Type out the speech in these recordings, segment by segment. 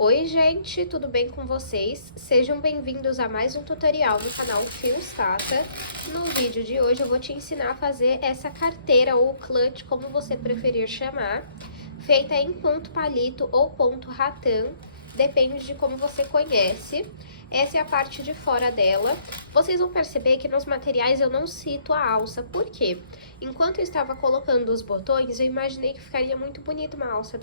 Oi gente, tudo bem com vocês? Sejam bem-vindos a mais um tutorial do canal Fios Tata. No vídeo de hoje eu vou te ensinar a fazer essa carteira ou clutch, como você preferir chamar, feita em ponto palito ou ponto ratã, depende de como você conhece. Essa é a parte de fora dela. Vocês vão perceber que nos materiais eu não cito a alça, por quê? Enquanto eu estava colocando os botões, eu imaginei que ficaria muito bonita uma alça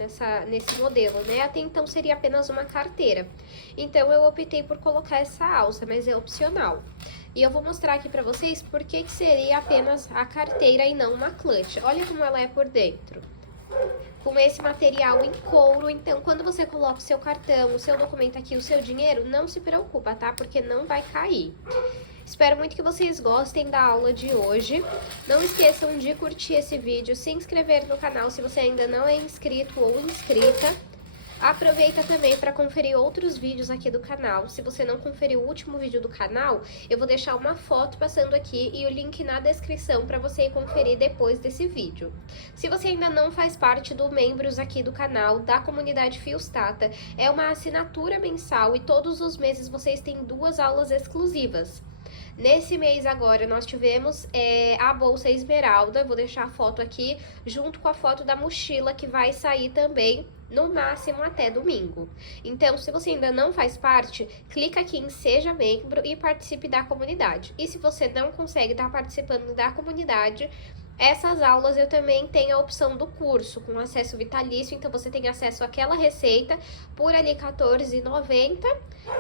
nesse modelo, né? Até então seria apenas uma carteira. Então eu optei por colocar essa alça, mas é opcional. E eu vou mostrar aqui pra vocês por que seria apenas a carteira e não uma clutch. Olha como ela é por dentro. Com esse material em couro, então quando você coloca o seu cartão, o seu documento aqui, o seu dinheiro, não se preocupa, tá? Porque não vai cair. Espero muito que vocês gostem da aula de hoje. Não esqueçam de curtir esse vídeo, se inscrever no canal se você ainda não é inscrito ou inscrita. Aproveita também para conferir outros vídeos aqui do canal. Se você não conferiu o último vídeo do canal, eu vou deixar uma foto passando aqui e o link na descrição para você ir conferir depois desse vídeo. Se você ainda não faz parte do membros aqui do canal, da comunidade Fios Tata, é uma assinatura mensal e todos os meses vocês têm 2 aulas exclusivas. Nesse mês agora nós tivemos a bolsa esmeralda, vou deixar a foto aqui, junto com a foto da mochila que vai sair também, no máximo até domingo. Então, se você ainda não faz parte, clica aqui em Seja Membro e participe da comunidade. E se você não consegue estar participando da comunidade, essas aulas eu também tenho a opção do curso, com acesso vitalício, então você tem acesso àquela receita por ali R$14,90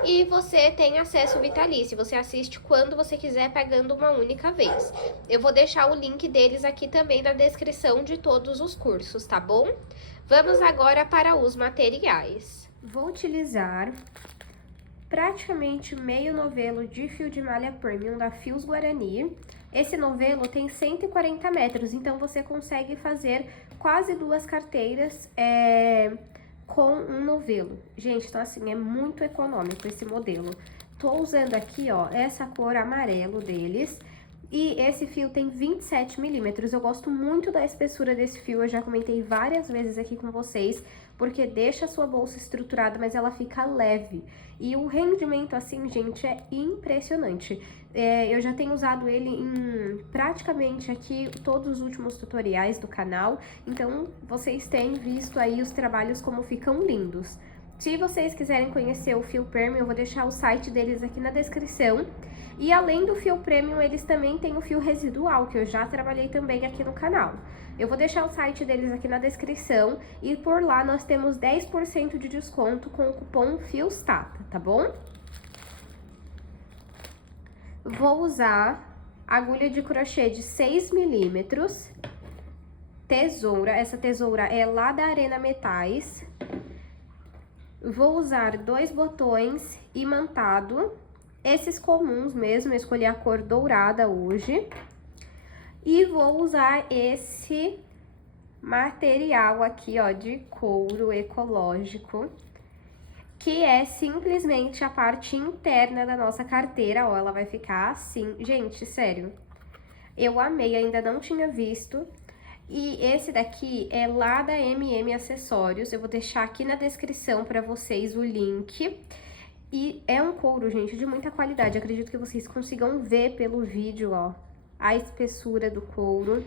e você tem acesso vitalício, você assiste quando você quiser, pagando uma única vez. Eu vou deixar o link deles aqui também na descrição de todos os cursos, tá bom? Vamos agora para os materiais. Vou utilizar praticamente meio novelo de fio de malha premium da Fios Guarani. Esse novelo tem 140 metros, então você consegue fazer quase 2 carteiras com um novelo. Gente, então assim, é muito econômico esse modelo. Tô usando aqui, ó, essa cor amarelo deles. E esse fio tem 27 milímetros. Eu gosto muito da espessura desse fio, eu já comentei várias vezes aqui com vocês, porque deixa a sua bolsa estruturada, mas ela fica leve. E o rendimento, assim, gente, é impressionante. Eu já tenho usado ele em praticamente aqui todos os últimos tutoriais do canal, então vocês têm visto aí os trabalhos como ficam lindos. Se vocês quiserem conhecer o fio Premium, eu vou deixar o site deles aqui na descrição. E além do fio Premium, eles também têm o fio residual, que eu já trabalhei também aqui no canal. Eu vou deixar o site deles aqui na descrição e por lá nós temos 10% de desconto com o cupom FIOSTATA, tá bom? Vou usar agulha de crochê de 6 milímetros, tesoura, essa tesoura é lá da Arena Metais. Vou usar 2 botões imantado, esses comuns mesmo, eu escolhi a cor dourada hoje. E vou usar esse material aqui, ó, de couro ecológico, que é simplesmente a parte interna da nossa carteira, ó, ela vai ficar assim. Gente, sério, eu amei, ainda não tinha visto. E esse daqui é lá da MM Acessórios, eu vou deixar aqui na descrição pra vocês o link. E é um couro, gente, de muita qualidade, acredito que vocês consigam ver pelo vídeo, ó, a espessura do couro.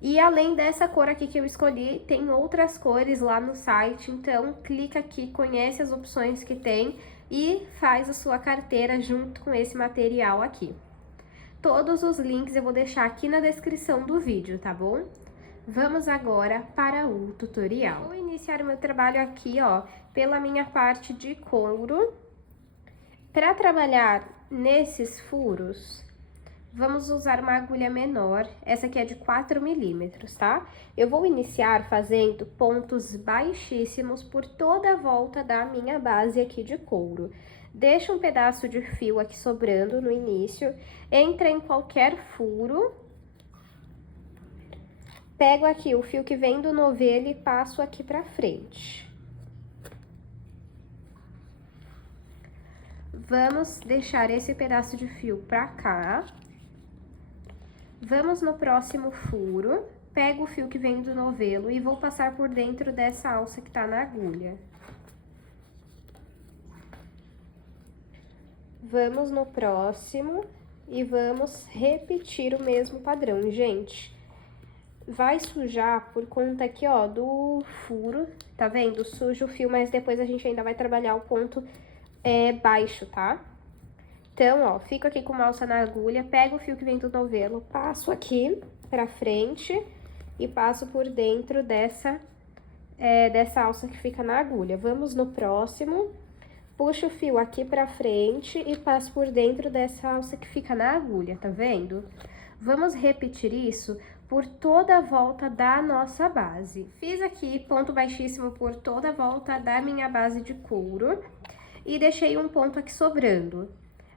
E além dessa cor aqui que eu escolhi, tem outras cores lá no site, então clica aqui, conhece as opções que tem e faz a sua carteira junto com esse material aqui. Todos os links eu vou deixar aqui na descrição do vídeo, tá bom? Vamos agora para o tutorial. Vou iniciar o meu trabalho aqui, ó, pela minha parte de couro. Para trabalhar nesses furos, vamos usar uma agulha menor, essa aqui é de 4 milímetros, tá? Eu vou iniciar fazendo pontos baixíssimos por toda a volta da minha base aqui de couro. Deixa um pedaço de fio aqui sobrando no início, entra em qualquer furo, pego aqui o fio que vem do novelo e passo aqui pra frente. Vamos deixar esse pedaço de fio pra cá. Vamos no próximo furo, pego o fio que vem do novelo e vou passar por dentro dessa alça que tá na agulha. Vamos no próximo e vamos repetir o mesmo padrão, gente. Vai sujar por conta aqui, ó, do furo, tá vendo? Suja o fio, mas depois a gente ainda vai trabalhar o ponto baixo, tá? Então, ó, fico aqui com uma alça na agulha, pego o fio que vem do novelo, passo aqui pra frente e passo por dentro dessa alça que fica na agulha. Vamos no próximo, puxo o fio aqui pra frente e passo por dentro dessa alça que fica na agulha, tá vendo? Vamos repetir isso por toda a volta da nossa base. Fiz aqui ponto baixíssimo por toda a volta da minha base de couro e deixei um ponto aqui sobrando.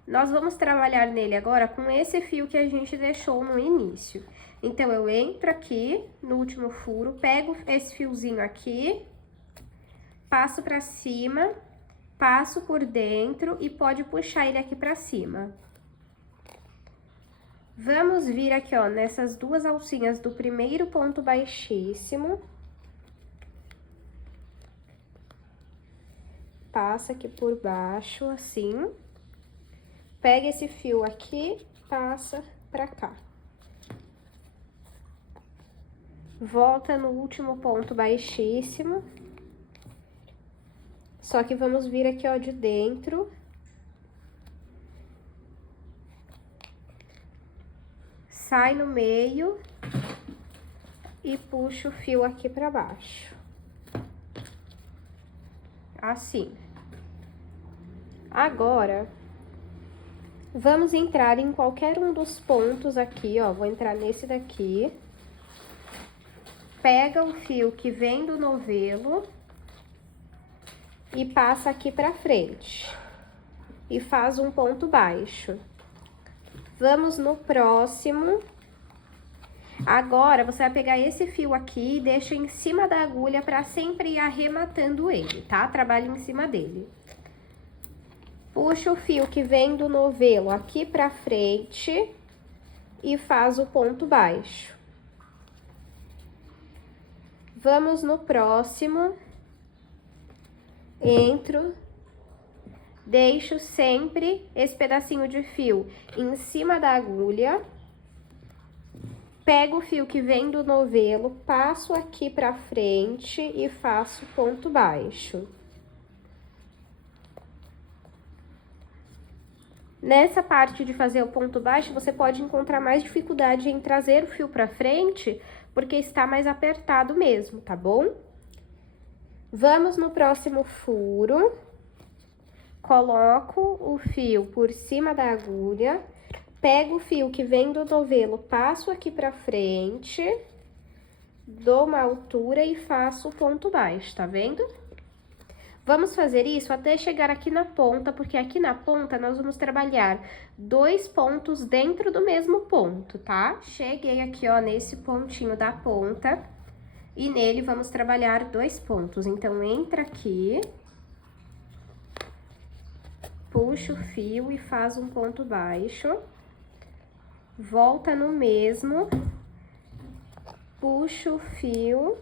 Nós vamos trabalhar nele agora com esse fio que a gente deixou no início. Então, eu entro aqui no último furo, pego esse fiozinho aqui, passo pra cima, passo por dentro e pode puxar ele aqui pra cima. Vamos vir aqui, ó, nessas duas alcinhas do primeiro ponto baixíssimo. Passa aqui por baixo, assim. Pega esse fio aqui, passa pra cá. Volta no último ponto baixíssimo. Só que vamos vir aqui, ó, de dentro. Sai no meio e puxa o fio aqui pra baixo. Assim. Agora, vamos entrar em qualquer um dos pontos aqui, ó. Vou entrar nesse daqui. Pega o fio que vem do novelo e passa aqui pra frente. E faz um ponto baixo. Vamos no próximo. Agora, você vai pegar esse fio aqui e deixa em cima da agulha pra sempre ir arrematando ele, tá? Trabalha em cima dele. Puxa o fio que vem do novelo aqui pra frente e faz o ponto baixo. Vamos no próximo. Entro. Deixo sempre esse pedacinho de fio em cima da agulha. Pego o fio que vem do novelo, passo aqui pra frente e faço ponto baixo. Nessa parte de fazer o ponto baixo, você pode encontrar mais dificuldade em trazer o fio pra frente, porque está mais apertado mesmo, tá bom? Vamos no próximo furo. Coloco o fio por cima da agulha, pego o fio que vem do novelo, passo aqui pra frente, dou uma altura e faço o ponto baixo, tá vendo? Vamos fazer isso até chegar aqui na ponta, porque aqui na ponta nós vamos trabalhar 2 pontos dentro do mesmo ponto, tá? Cheguei aqui, ó, nesse pontinho da ponta, e nele vamos trabalhar 2 pontos. Então, entra aqui, puxa o fio e faz um ponto baixo, volta no mesmo, puxa o fio,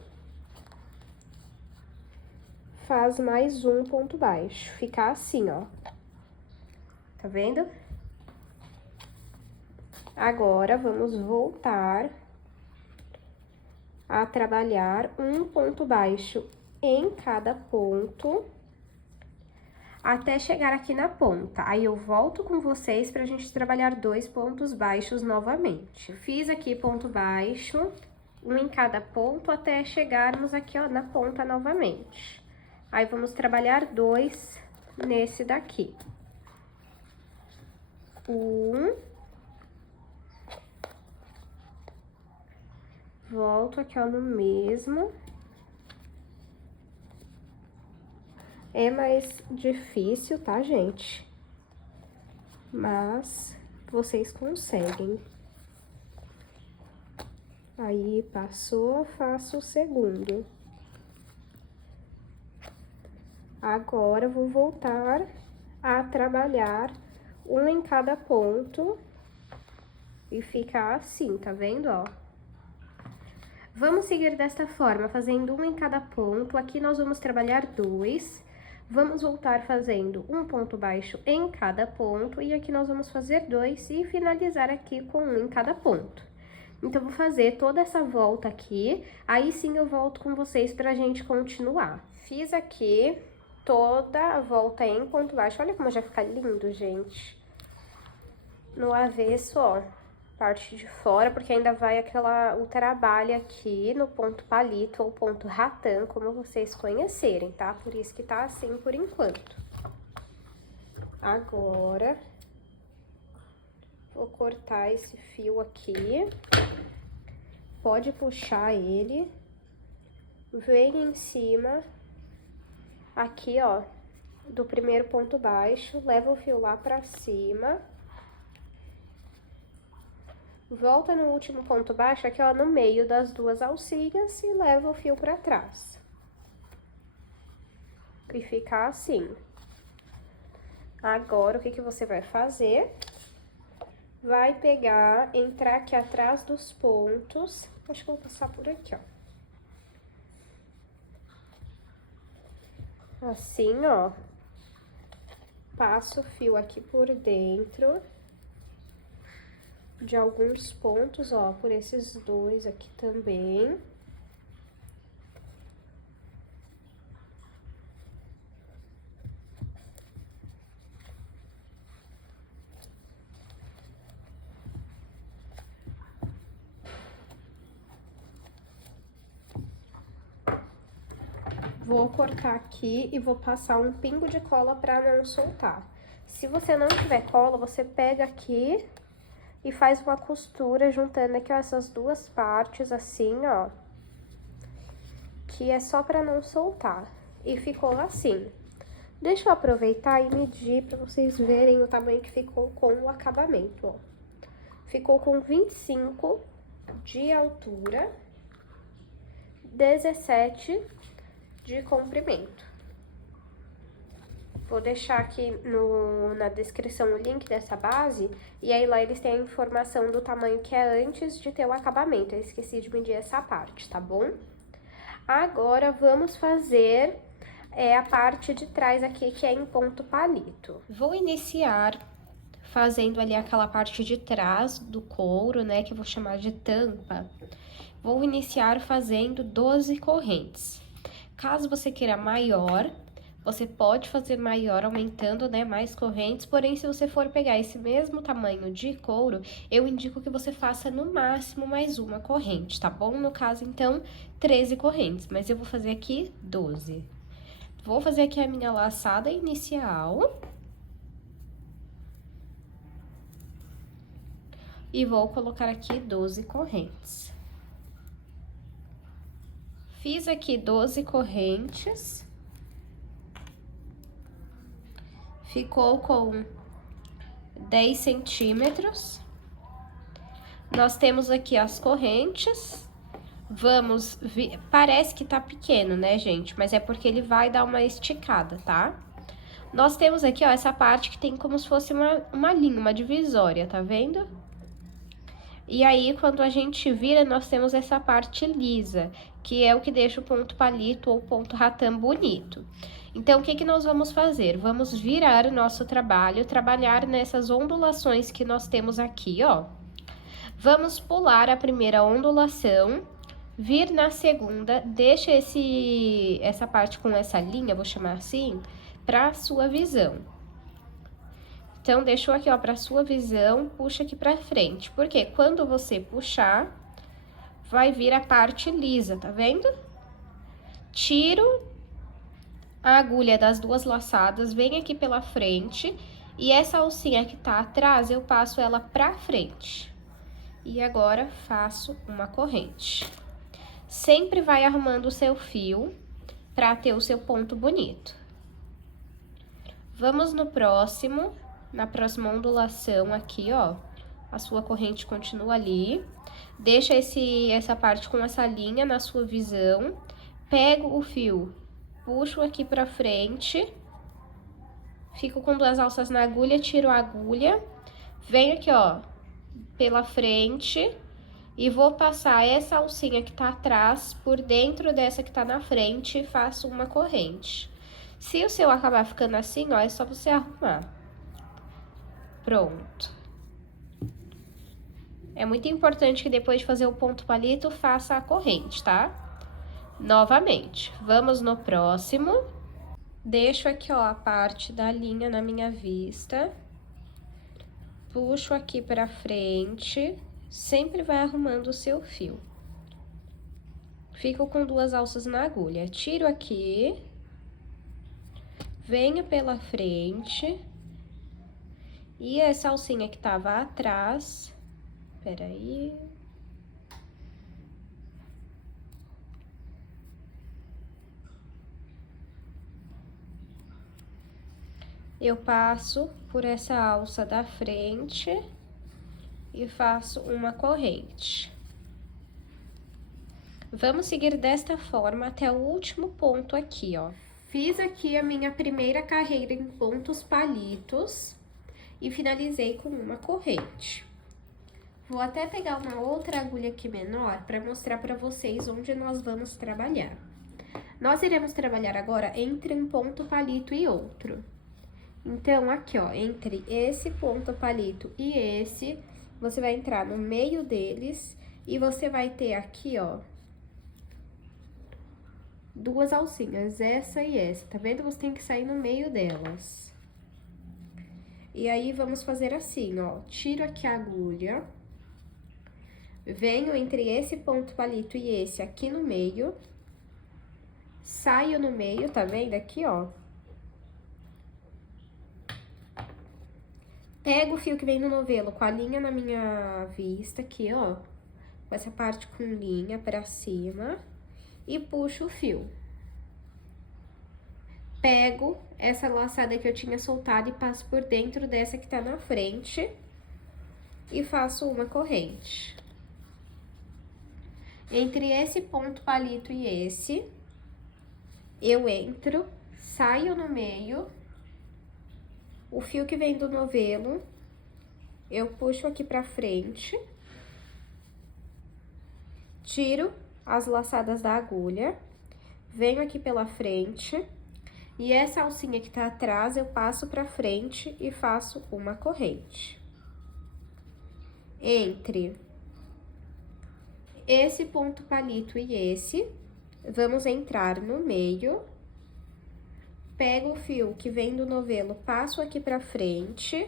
faz mais um ponto baixo, fica assim, ó, tá vendo? Agora, vamos voltar a trabalhar um ponto baixo em cada ponto, até chegar aqui na ponta. Aí, eu volto com vocês pra gente trabalhar 2 pontos baixos novamente. Fiz aqui ponto baixo, um em cada ponto, até chegarmos aqui, ó, na ponta novamente. Aí, vamos trabalhar 2 nesse daqui. 1. Volto aqui, ó, no mesmo. É mais difícil, tá, gente? Mas vocês conseguem. Aí, passou, faço o segundo. Agora, vou voltar a trabalhar um em cada ponto e ficar assim, tá vendo, ó? Vamos seguir desta forma, fazendo um em cada ponto. Aqui nós vamos trabalhar 2. Vamos voltar fazendo um ponto baixo em cada ponto, e aqui nós vamos fazer 2 e finalizar aqui com um em cada ponto. Então, vou fazer toda essa volta aqui, aí sim eu volto com vocês pra gente continuar. Fiz aqui toda a volta em ponto baixo, olha como já fica lindo, gente. No avesso, ó, parte de fora, porque ainda vai o trabalho aqui no ponto palito ou ponto ratã, como vocês conhecerem, tá? Por isso que tá assim por enquanto. Agora, vou cortar esse fio aqui. Pode puxar ele. Vem em cima, aqui, ó, do primeiro ponto baixo, leva o fio lá pra cima. Volta no último ponto baixo, aqui, ó, no meio das duas alcinhas, e leva o fio pra trás. E fica assim. Agora, o que que você vai fazer? Vai pegar, entrar aqui atrás dos pontos. Acho que eu vou passar por aqui, ó. Assim, ó. Passa o fio aqui por dentro de alguns pontos, ó, por esses dois aqui também. Vou cortar aqui e vou passar um pingo de cola pra não soltar. Se você não tiver cola, você pega aqui e faz uma costura juntando aqui, ó, essas duas partes assim, ó. Que é só pra não soltar. E ficou assim. Deixa eu aproveitar e medir pra vocês verem o tamanho que ficou com o acabamento, ó. Ficou com 25 de altura, 17 de comprimento. Vou deixar aqui na descrição o link dessa base, e aí lá eles têm a informação do tamanho que é antes de ter o acabamento. Eu esqueci de medir essa parte, tá bom? Agora, vamos fazer a parte de trás aqui, que é em ponto palito. Vou iniciar fazendo ali aquela parte de trás do couro, né, que eu vou chamar de tampa. Vou iniciar fazendo 12 correntes. Caso você queira maior, você pode fazer maior, aumentando, né, mais correntes. Porém, se você for pegar esse mesmo tamanho de couro, eu indico que você faça no máximo mais uma corrente, tá bom? No caso, então, 13 correntes, mas eu vou fazer aqui 12. Vou fazer aqui a minha laçada inicial. E vou colocar aqui 12 correntes. Fiz aqui 12 correntes. Ficou com 10 centímetros. Nós temos aqui as correntes. Vamos ver, parece que tá pequeno, né, gente? Mas é porque ele vai dar uma esticada, tá? Nós temos aqui, ó, essa parte que tem como se fosse uma linha, uma divisória, tá vendo? E aí, quando a gente vira, nós temos essa parte lisa, que é o que deixa o ponto palito ou ponto ratã bonito. Então, o que que nós vamos fazer? Vamos virar o nosso trabalho, trabalhar nessas ondulações que nós temos aqui, ó. Vamos pular a primeira ondulação, vir na segunda, deixa essa parte com essa linha, vou chamar assim, para sua visão. Então, deixou aqui, ó, pra sua visão, puxa aqui pra frente. Porque quando você puxar, vai vir a parte lisa, tá vendo? Tiro a agulha das duas laçadas, vem aqui pela frente. E essa alcinha que tá atrás, eu passo ela pra frente. E agora, faço uma corrente. Sempre vai arrumando o seu fio pra ter o seu ponto bonito. Vamos no próximo. Na próxima ondulação aqui, ó, a sua corrente continua ali. Deixa essa parte com essa linha na sua visão. Pego o fio, puxo aqui pra frente. Fico com duas alças na agulha, tiro a agulha. Venho aqui, ó, pela frente. E vou passar essa alcinha que tá atrás por dentro dessa que tá na frente e faço uma corrente. Se o seu acabar ficando assim, ó, é só você arrumar. Pronto. É muito importante que depois de fazer o ponto palito, faça a corrente, tá? Novamente, vamos no próximo. Deixo aqui, ó, a parte da linha na minha vista. Puxo aqui pra frente, sempre vai arrumando o seu fio. Fico com 2 alças na agulha. Tiro aqui, venho pela frente. E essa alcinha que tava atrás, peraí. Eu passo por essa alça da frente e faço uma corrente. Vamos seguir desta forma até o último ponto aqui, ó. Fiz aqui a minha primeira carreira em pontos palitos e finalizei com uma corrente. Vou até pegar uma outra agulha aqui menor para mostrar para vocês onde nós vamos trabalhar. Nós iremos trabalhar agora entre um ponto palito e outro. Então, aqui, ó, entre esse ponto palito e esse, você vai entrar no meio deles e você vai ter aqui, ó, 2 alcinhas, essa e essa, tá vendo? Você tem que sair no meio delas. E aí, vamos fazer assim, ó, tiro aqui a agulha, venho entre esse ponto palito e esse aqui no meio, saio no meio, tá vendo? Aqui, ó. Pego o fio que vem no novelo com a linha na minha vista aqui, ó, com essa parte com linha pra cima, e puxo o fio. Pego essa laçada que eu tinha soltado e passo por dentro dessa que tá na frente e faço uma corrente. Entre esse ponto palito e esse, eu entro, saio no meio. O fio que vem do novelo, eu puxo aqui pra frente, tiro as laçadas da agulha, venho aqui pela frente, e essa alcinha que tá atrás, eu passo pra frente e faço uma corrente. Entre esse ponto palito e esse, vamos entrar no meio. Pego o fio que vem do novelo, passo aqui pra frente,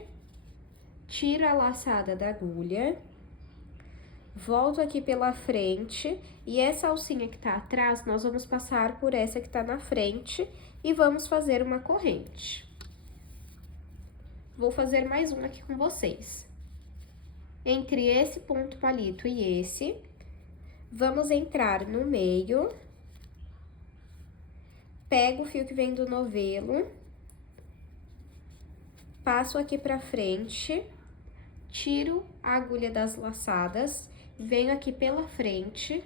tiro a laçada da agulha, volto aqui pela frente, e essa alcinha que tá atrás, nós vamos passar por essa que tá na frente e vamos fazer uma corrente. Vou fazer mais uma aqui com vocês. Entre esse ponto palito e esse, vamos entrar no meio. Pego o fio que vem do novelo, passo aqui pra frente, tiro a agulha das laçadas, venho aqui pela frente,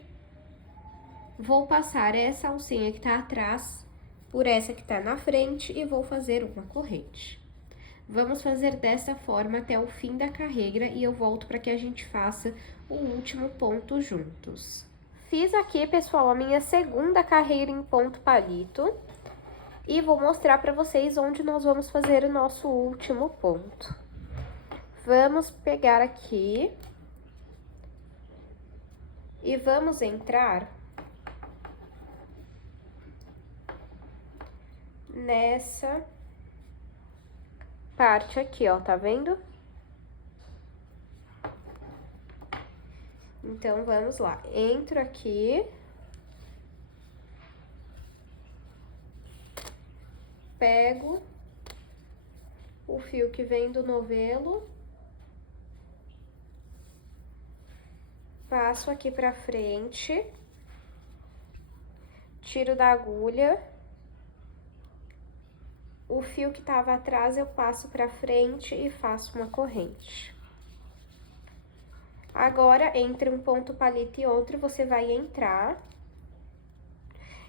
vou passar essa alcinha que tá atrás por essa que tá na frente e vou fazer uma corrente. Vamos fazer dessa forma até o fim da carreira e eu volto para que a gente faça o último ponto juntos. Fiz aqui, pessoal, a minha segunda carreira em ponto palito e vou mostrar para vocês onde nós vamos fazer o nosso último ponto. Vamos pegar aqui e vamos entrar nessa parte aqui, ó, tá vendo? Então, vamos lá. Entro aqui. Pego o fio que vem do novelo. Passo aqui pra frente. Tiro da agulha. O fio que tava atrás eu passo pra frente e faço uma corrente. Agora, entre um ponto palito e outro, você vai entrar.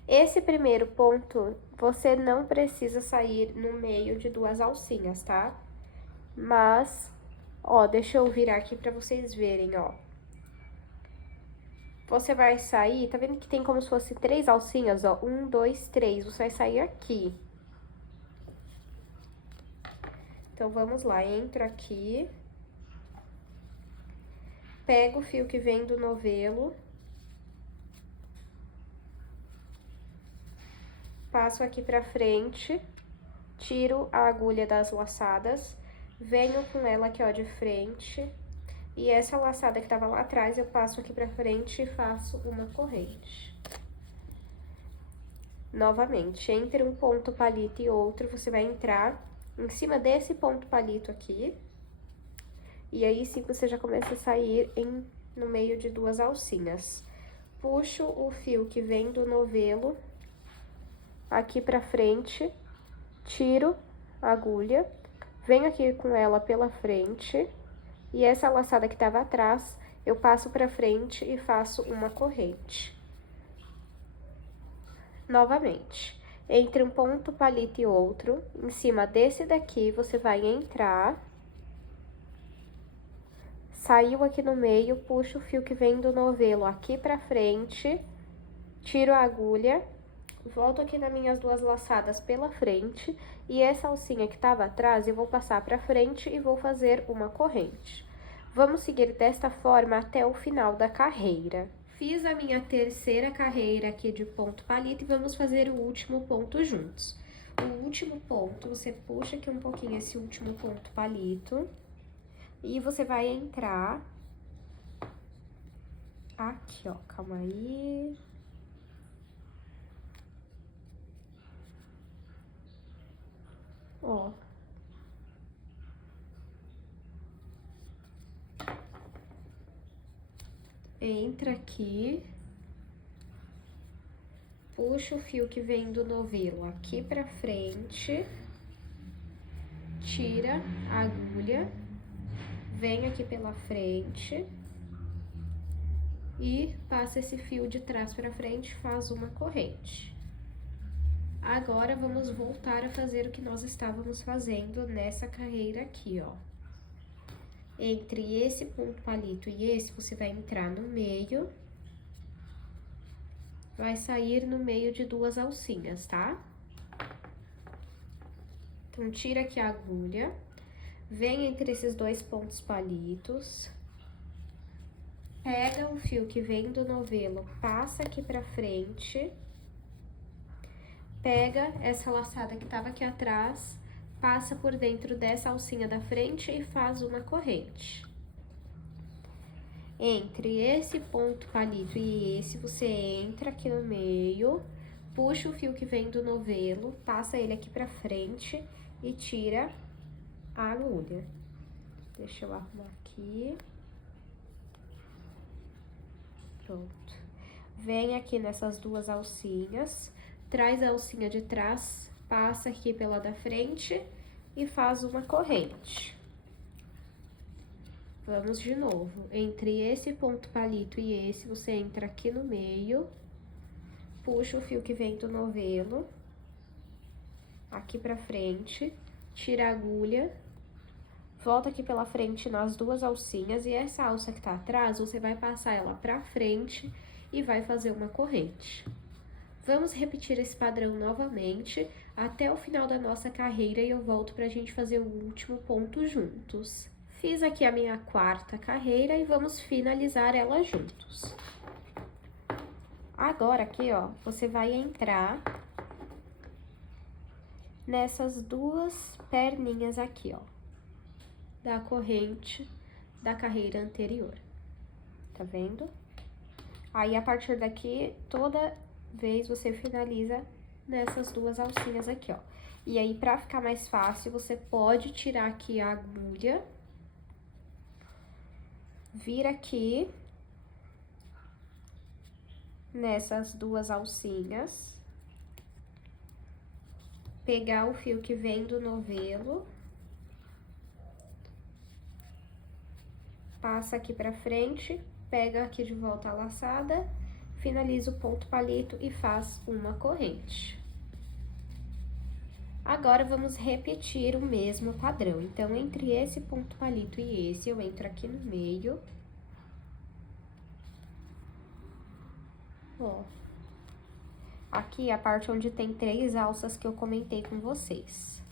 Esse primeiro ponto, você não precisa sair no meio de 2 alcinhas, tá? Mas, ó, deixa eu virar aqui pra vocês verem, ó. Você vai sair, tá vendo que tem como se fosse 3 alcinhas, ó? 1, 2, 3, você vai sair aqui. Então, vamos lá, entro aqui, pego o fio que vem do novelo, passo aqui pra frente, tiro a agulha das laçadas, venho com ela aqui, ó, de frente, e essa laçada que tava lá atrás, eu passo aqui pra frente e faço uma corrente. Novamente, entre um ponto palito e outro, você vai entrar em cima desse ponto palito aqui, e aí sim você já começa a sair no meio de duas alcinhas. Puxo o fio que vem do novelo aqui pra frente, tiro a agulha, venho aqui com ela pela frente, e essa laçada que tava atrás, eu passo pra frente e faço uma corrente. Novamente, entre um ponto palito e outro, em cima desse daqui, você vai entrar, saiu aqui no meio, puxa o fio que vem do novelo aqui pra frente, tiro a agulha, volto aqui nas minhas duas laçadas pela frente, e essa alcinha que tava atrás, eu vou passar pra frente e vou fazer uma corrente. Vamos seguir desta forma até o final da carreira. Fiz a minha terceira carreira aqui de ponto palito e vamos fazer o último ponto juntos. O último ponto, você puxa aqui um pouquinho esse último ponto palito e você vai entrar aqui, ó, calma aí. Ó. Entra aqui, puxa o fio que vem do novelo aqui pra frente, tira a agulha, vem aqui pela frente e passa esse fio de trás pra frente, faz uma corrente. Agora, vamos voltar a fazer o que nós estávamos fazendo nessa carreira aqui, ó. Entre esse ponto palito e esse, você vai entrar no meio, vai sair no meio de duas alcinhas, tá? Então, tira aqui a agulha, vem entre esses dois pontos palitos, pega o fio que vem do novelo, passa aqui pra frente, pega essa laçada que tava aqui atrás, passa por dentro dessa alcinha da frente e faz uma corrente. Entre esse ponto palito e esse, você entra aqui no meio, puxa o fio que vem do novelo, passa ele aqui pra frente e tira a agulha. Deixa eu arrumar aqui. Pronto. Vem aqui nessas duas alcinhas, traz a alcinha de trás, passa aqui pela da frente e faz uma corrente. Vamos de novo. Entre esse ponto palito e esse, você entra aqui no meio, puxa o fio que vem do novelo, aqui pra frente, tira a agulha, volta aqui pela frente nas duas alcinhas, e essa alça que tá atrás, você vai passar ela pra frente e vai fazer uma corrente. Vamos repetir esse padrão novamente até o final da nossa carreira e eu volto pra gente fazer o último ponto juntos. Fiz aqui a minha quarta carreira e vamos finalizar ela juntos. Agora aqui, ó, você vai entrar nessas duas perninhas aqui, ó, da corrente da carreira anterior. Tá vendo? Aí, a partir daqui, toda vez você finaliza nessas duas alcinhas aqui, ó. E aí, pra ficar mais fácil, você pode tirar aqui a agulha, vir aqui nessas duas alcinhas, pegar o fio que vem do novelo, passa aqui pra frente, pega aqui de volta a laçada, finaliza o ponto palito e faz uma corrente. Agora, vamos repetir o mesmo padrão. Então, entre esse ponto palito e esse, eu entro aqui no meio. Ó. Aqui é a parte onde tem 3 alças que eu comentei com vocês.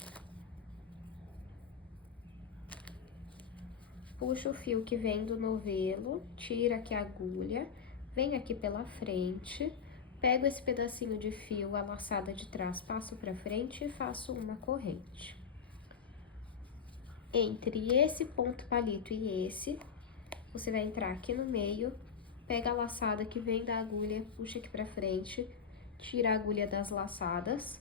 Puxa o fio que vem do novelo, tira aqui a agulha, vem aqui pela frente, pego esse pedacinho de fio, a laçada de trás, passo pra frente e faço uma corrente. Entre esse ponto palito e esse, você vai entrar aqui no meio, pega a laçada que vem da agulha, puxa aqui pra frente, tira a agulha das laçadas,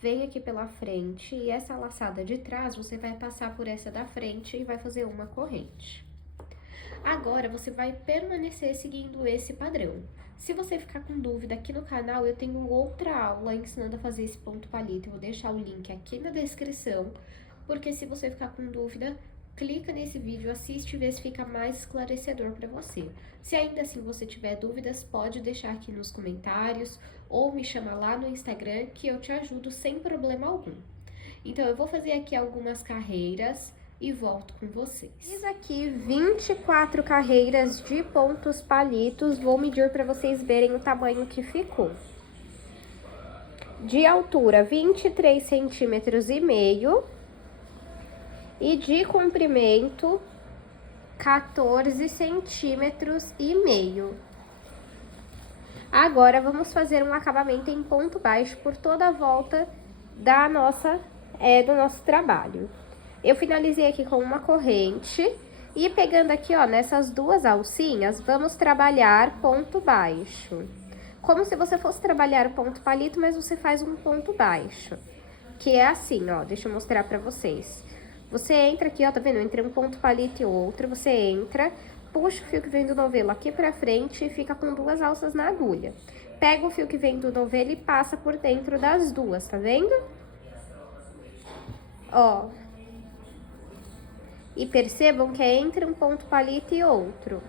vem aqui pela frente e essa laçada de trás, você vai passar por essa da frente e vai fazer uma corrente. Agora, você vai permanecer seguindo esse padrão. Se você ficar com dúvida, aqui no canal eu tenho outra aula ensinando a fazer esse ponto palito. Eu vou deixar o link aqui na descrição, porque se você ficar com dúvida, clica nesse vídeo, assiste e vê se fica mais esclarecedor para você. Se ainda assim você tiver dúvidas, pode deixar aqui nos comentários ou me chama lá no Instagram que eu te ajudo sem problema algum. Então, eu vou fazer aqui algumas carreiras e volto com vocês. Fiz aqui 24 carreiras de pontos palitos, vou medir para vocês verem o tamanho que ficou. De altura, 23 centímetros e meio. E de comprimento, 14 centímetros e meio. Agora, vamos fazer um acabamento em ponto baixo por toda a volta da do nosso trabalho. Eu finalizei aqui com uma corrente e pegando aqui, ó, nessas duas alcinhas, vamos trabalhar ponto baixo. Como se você fosse trabalhar o ponto palito, mas você faz um ponto baixo. Que é assim, ó, deixa eu mostrar pra vocês. Você entra aqui, ó, tá vendo? Entre um ponto palito e outro, você entra, puxa o fio que vem do novelo aqui pra frente e fica com duas alças na agulha. Pega o fio que vem do novelo e passa por dentro das duas, tá vendo? Ó. E percebam que é entre um ponto palito e outro.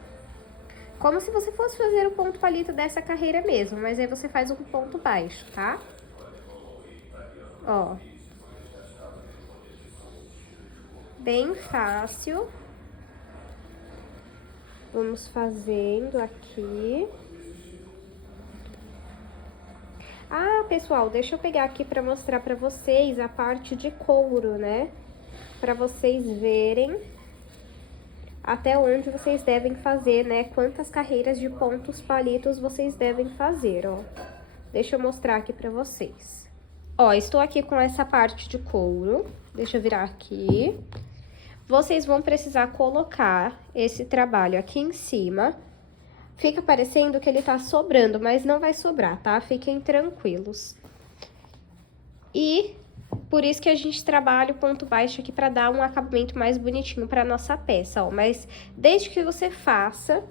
Como se você fosse fazer o ponto palito dessa carreira mesmo, mas aí você faz um ponto baixo, tá? Ó. Bem fácil. Vamos fazendo aqui. Ah, pessoal, deixa eu pegar aqui pra mostrar pra vocês a parte de couro, né? Pra vocês verem até onde vocês devem fazer, né? Quantas carreiras de pontos palitos vocês devem fazer, ó. Deixa eu mostrar aqui pra vocês. Ó, estou aqui com essa parte de couro. Deixa eu virar aqui. Vocês vão precisar colocar esse trabalho aqui em cima. Fica parecendo que ele tá sobrando, mas não vai sobrar, tá? Fiquem tranquilos. E por isso que a gente trabalha o ponto baixo aqui pra dar um acabamento mais bonitinho pra nossa peça, ó. Mas desde que você faça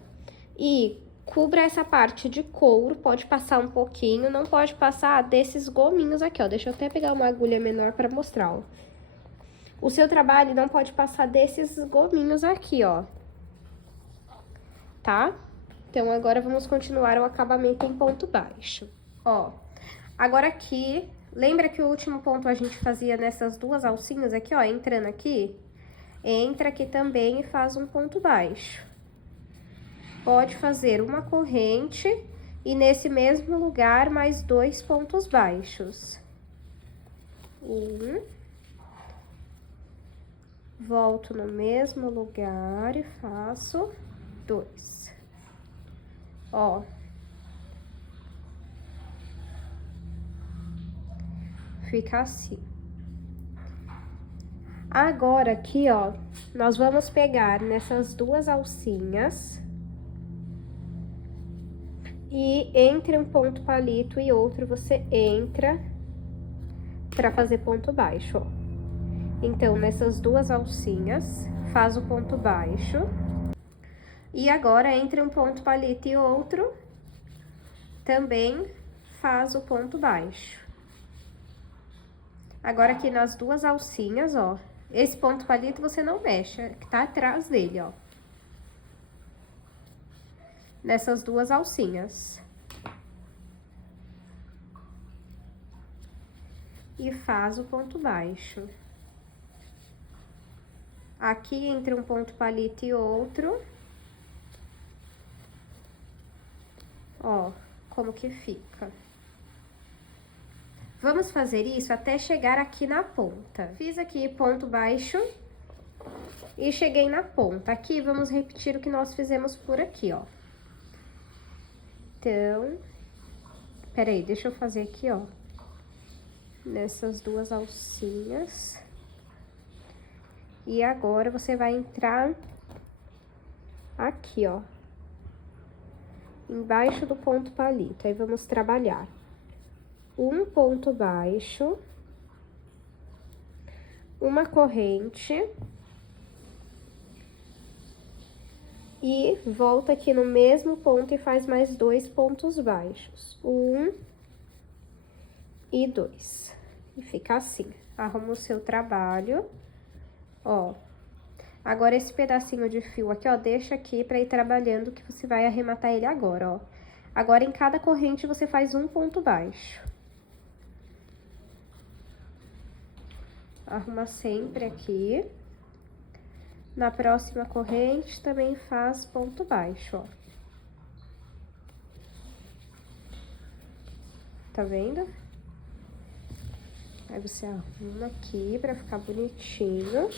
e cubra essa parte de couro, pode passar um pouquinho, não pode passar desses gominhos aqui, ó. Deixa eu até pegar uma agulha menor pra mostrar, ó. O seu trabalho não pode passar desses gominhos aqui, ó. Tá? Então, agora vamos continuar o acabamento em ponto baixo. Ó, agora aqui, lembra que o último ponto a gente fazia nessas duas alcinhas aqui, ó, entrando aqui? Entra aqui também e faz um ponto baixo. Pode fazer uma corrente e nesse mesmo lugar mais 2 pontos baixos. Volto no mesmo lugar e faço 2. Ó. Fica assim. Agora, aqui, ó, nós vamos pegar nessas duas alcinhas e entre um ponto palito e outro, você entra pra fazer ponto baixo, ó. Então, nessas duas alcinhas, faz o ponto baixo. E agora, entre um ponto palito e outro, também faz o ponto baixo. Agora, aqui nas duas alcinhas, ó, esse ponto palito você não mexe, que tá atrás dele, ó. Nessas duas alcinhas. E faz o ponto baixo. Aqui, entre um ponto palito e outro, ó, como que fica. Vamos fazer isso até chegar aqui na ponta. Fiz aqui ponto baixo, E cheguei na ponta. Aqui, vamos repetir o que nós fizemos por aqui, ó. Então, peraí, deixa eu fazer aqui, ó. Nessas duas alcinhas. E agora, você vai entrar aqui, ó. Embaixo do ponto palito. Aí, vamos trabalhar um ponto baixo, uma corrente e volta aqui no mesmo ponto e faz mais 2 pontos baixos, 1 e 2, e fica assim. Arruma o seu trabalho, ó. Agora, esse pedacinho de fio aqui, ó, deixa aqui pra ir trabalhando, que você vai arrematar ele agora, ó. Agora, em cada corrente, você faz um ponto baixo. Arruma sempre aqui. Na próxima corrente, também faz ponto baixo, ó. Tá vendo? Aí, você arruma aqui pra ficar bonitinho.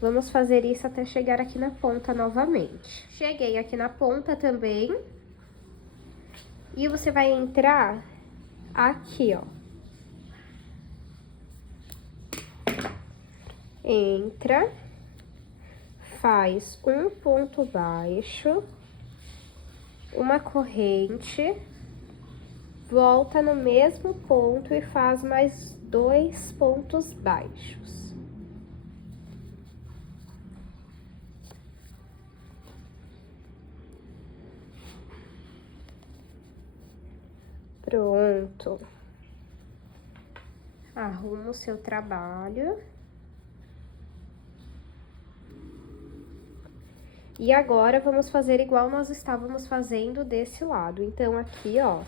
Vamos fazer isso até chegar aqui na ponta novamente. Cheguei aqui na ponta também. E você vai entrar aqui, ó. Entra, faz um ponto baixo, uma corrente, volta no mesmo ponto e faz mais 2 pontos baixos. Pronto. Arruma o seu trabalho. E agora, vamos fazer igual nós estávamos fazendo desse lado. Então, aqui, ó,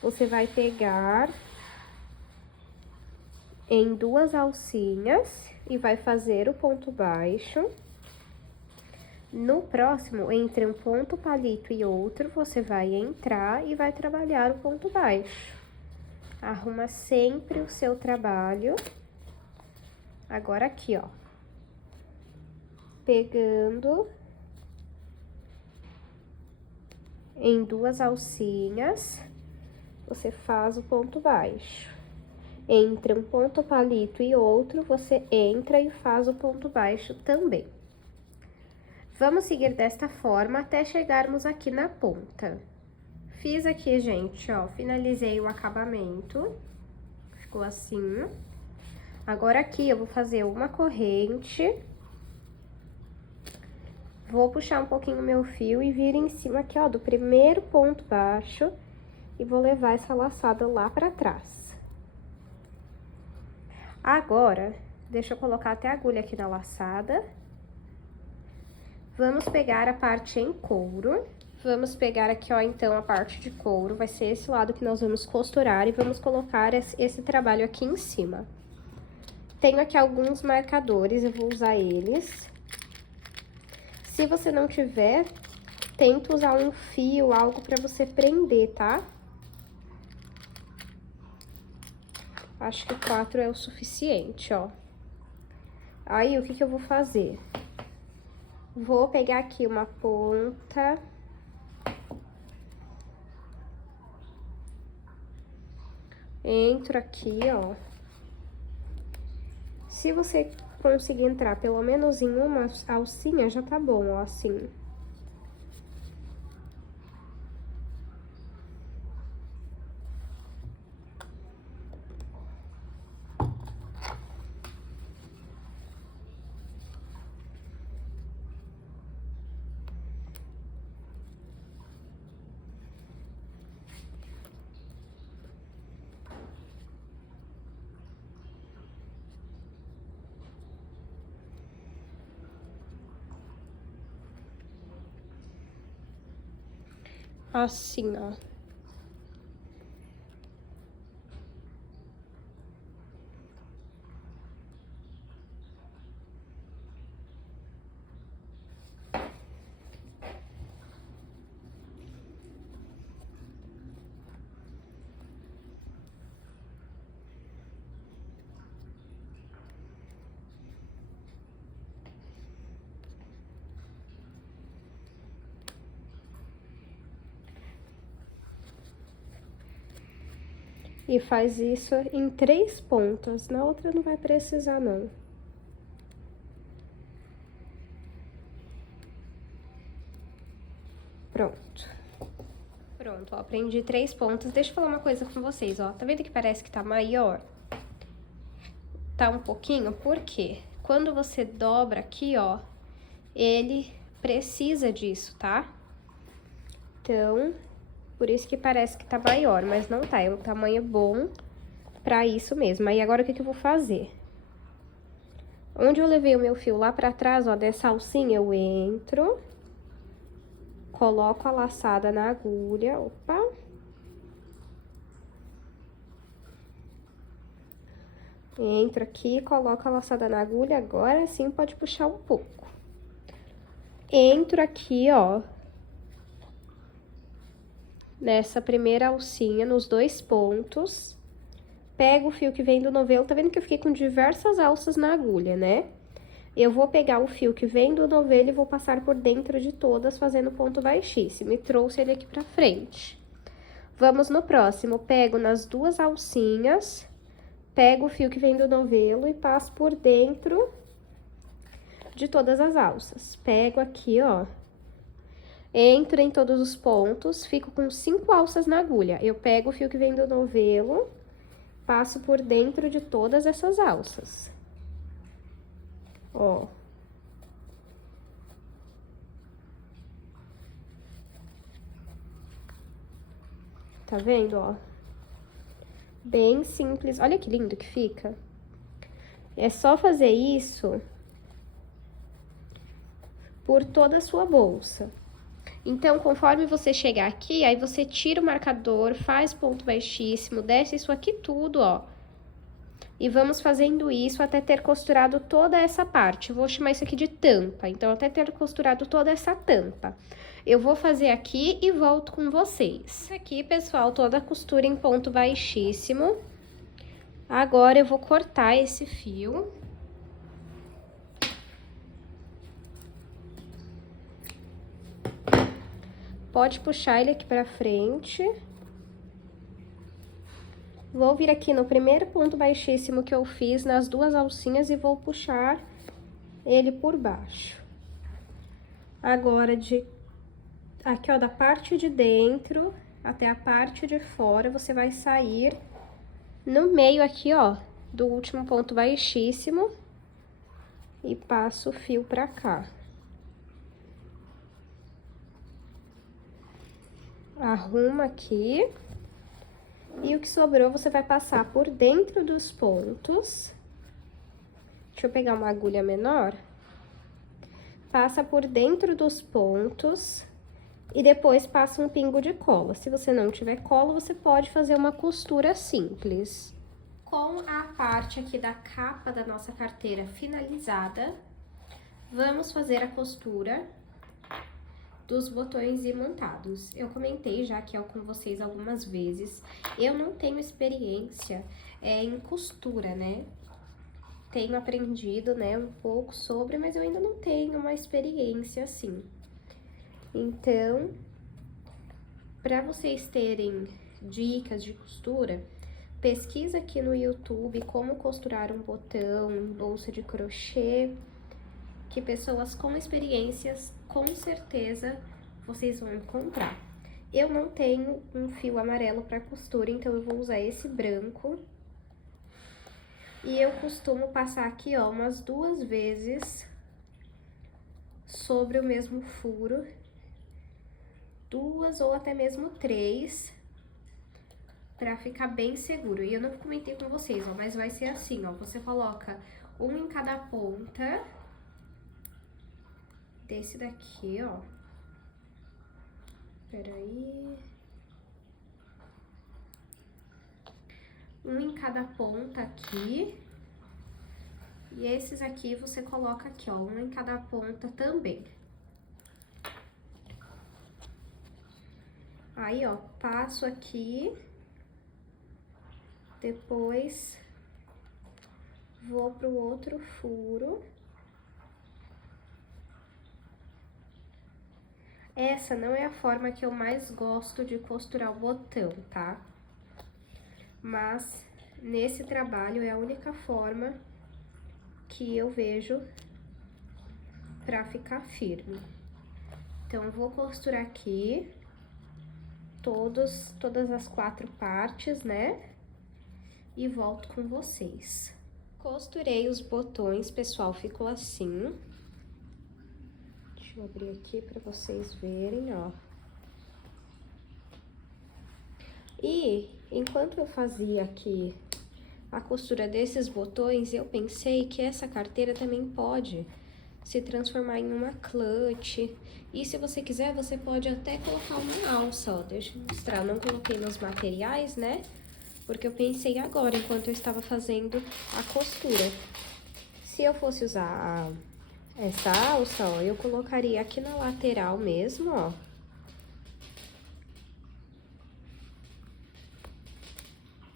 você vai pegar em 2 alcinhas e vai fazer o ponto baixo. No próximo, entre um ponto palito e outro, você vai entrar e vai trabalhar o ponto baixo. Arruma sempre o seu trabalho. Agora, aqui, ó. Pegando em 2 alcinhas, você faz o ponto baixo. Entre um ponto palito e outro, você entra e faz o ponto baixo também. Vamos seguir desta forma até chegarmos aqui na ponta. Fiz aqui, gente, ó, finalizei o acabamento. Ficou assim. Agora, aqui, eu vou fazer uma corrente. Vou puxar um pouquinho o meu fio e vir em cima aqui, ó, do primeiro ponto baixo. E vou levar essa laçada lá pra trás. Agora, deixa eu colocar até a agulha aqui na laçada. Vamos pegar a parte em couro. Vamos pegar aqui, ó, então, a parte de couro. Vai ser esse lado que nós vamos costurar e vamos colocar esse trabalho aqui em cima. Tenho aqui alguns marcadores, eu vou usar eles. Se você não tiver, tenta usar um fio, algo pra você prender, tá? Acho que 4 é o suficiente, ó. Aí, o que que eu vou fazer? Vou pegar aqui uma ponta. Entro aqui, ó. Se você conseguir entrar pelo menos em uma alcinha, já tá bom, ó, assim. Assim, ó. E faz isso em 3 pontas, na outra não vai precisar não. Pronto. Pronto, ó, prendi 3 pontas. Deixa eu falar uma coisa com vocês, ó. Tá vendo que parece que tá maior? Tá um pouquinho, por quê? Quando você dobra aqui, ó, ele precisa disso, tá? Então, por isso que parece que tá maior, mas não tá. É um tamanho bom pra isso mesmo. Aí, agora, o que que eu vou fazer? Onde eu levei o meu fio lá pra trás, ó, dessa alcinha, eu entro, coloco a laçada na agulha, opa. Entro aqui, coloco a laçada na agulha, agora sim pode puxar um pouco. Entro aqui, ó, nessa primeira alcinha, nos 2 pontos. Pego o fio que vem do novelo, tá vendo que eu fiquei com diversas alças na agulha, né? Eu vou pegar o fio que vem do novelo e vou passar por dentro de todas, fazendo ponto baixíssimo. E trouxe ele aqui pra frente. Vamos no próximo. Pego nas 2 alcinhas, pego o fio que vem do novelo e passo por dentro de todas as alças. Pego aqui, ó. Entro em todos os pontos, fico com 5 alças na agulha. Eu pego o fio que vem do novelo, passo por dentro de todas essas alças. Ó. Tá vendo, ó? Bem simples. Olha que lindo que fica. É só fazer isso por toda a sua bolsa. Então, conforme você chegar aqui, aí você tira o marcador, faz ponto baixíssimo, desce isso aqui tudo, ó. E vamos fazendo isso até ter costurado toda essa parte. Eu vou chamar isso aqui de tampa, então até ter costurado toda essa tampa. Eu vou fazer aqui e volto com vocês. Aqui, pessoal, toda a costura em ponto baixíssimo. Agora eu vou cortar esse fio. Pode puxar ele aqui pra frente. Vou vir aqui no primeiro ponto baixíssimo que eu fiz nas 2 alcinhas e vou puxar ele por baixo. Agora, aqui, ó, da parte de dentro até a parte de fora, você vai sair no meio aqui, ó, do último ponto baixíssimo e passo o fio pra cá. Arruma aqui. E o que sobrou, você vai passar por dentro dos pontos. Deixa eu pegar uma agulha menor. Passa por dentro dos pontos e depois passa um pingo de cola. Se você não tiver cola, você pode fazer uma costura simples. Com a parte aqui da capa da nossa carteira finalizada, vamos fazer a costura dos botões imantados. Eu comentei já aqui, ó, com vocês algumas vezes, eu não tenho experiência em costura, né? Tenho aprendido, né, um pouco sobre, mas eu ainda não tenho uma experiência assim. Então, para vocês terem dicas de costura, pesquisa aqui no YouTube como costurar um botão em bolsa de crochê, que pessoas com experiências, com certeza, vocês vão encontrar. Eu não tenho um fio amarelo para costura, então eu vou usar esse branco. E eu costumo passar aqui, ó, umas 2 vezes sobre o mesmo furo. 2 ou até mesmo 3, pra ficar bem seguro. E eu não comentei com vocês, ó, mas vai ser assim, ó, você coloca um em cada ponta desse daqui, ó. Peraí. Um em cada ponta aqui. E esses aqui você coloca aqui, ó, um em cada ponta também. Aí, ó, passo aqui. Depois vou pro outro furo. Essa não é a forma que eu mais gosto de costurar o botão, tá? mas nesse trabalho é a única forma que eu vejo pra ficar firme. Então, eu vou costurar aqui todas as 4 partes, né? E volto com vocês. Costurei os botões, pessoal, ficou assim. Deixa eu abrir aqui pra vocês verem, ó. E enquanto eu fazia aqui a costura desses botões, eu pensei que essa carteira também pode se transformar em uma clutch. E se você quiser, você pode até colocar uma alça, ó. Deixa eu mostrar, eu não coloquei nos materiais, né? Porque eu pensei agora, enquanto eu estava fazendo a costura. Se eu fosse usar essa alça, ó, eu colocaria aqui na lateral mesmo, ó.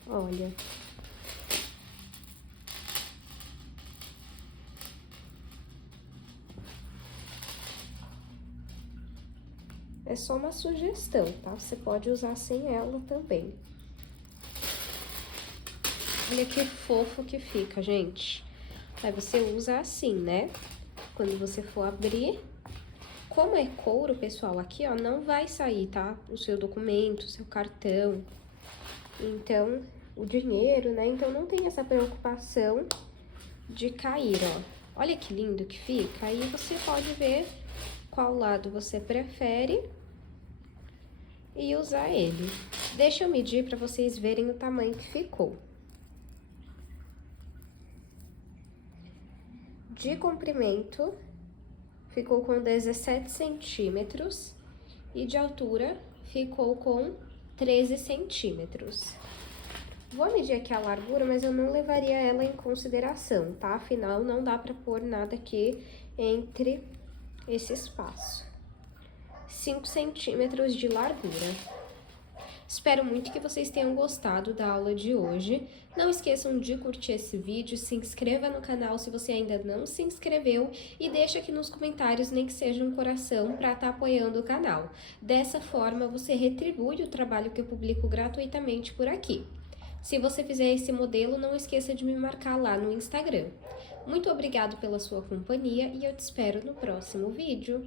Olha. É só uma sugestão, tá? Você pode usar sem ela também. Olha que fofo que fica, gente. Aí você usa assim, né? Quando você for abrir. Como é couro, pessoal, aqui, ó, não vai sair, tá? O seu documento, o seu cartão. Então, o dinheiro, né? Então, não tem essa preocupação de cair, ó. Olha que lindo que fica. Aí você pode ver qual lado você prefere e usar ele. Deixa eu medir para vocês verem o tamanho que ficou. De comprimento, ficou com 17 centímetros e de altura ficou com 13 centímetros. Vou medir aqui a largura, mas eu não levaria ela em consideração, tá? Afinal, não dá pra pôr nada aqui entre esse espaço. 5 centímetros de largura. Espero muito que vocês tenham gostado da aula de hoje. Não esqueçam de curtir esse vídeo, se inscreva no canal se você ainda não se inscreveu e deixa aqui nos comentários, nem que seja um coração, para estar apoiando o canal. Dessa forma, você retribui o trabalho que eu publico gratuitamente por aqui. Se você fizer esse modelo, não esqueça de me marcar lá no Instagram. Muito obrigado pela sua companhia e eu te espero no próximo vídeo.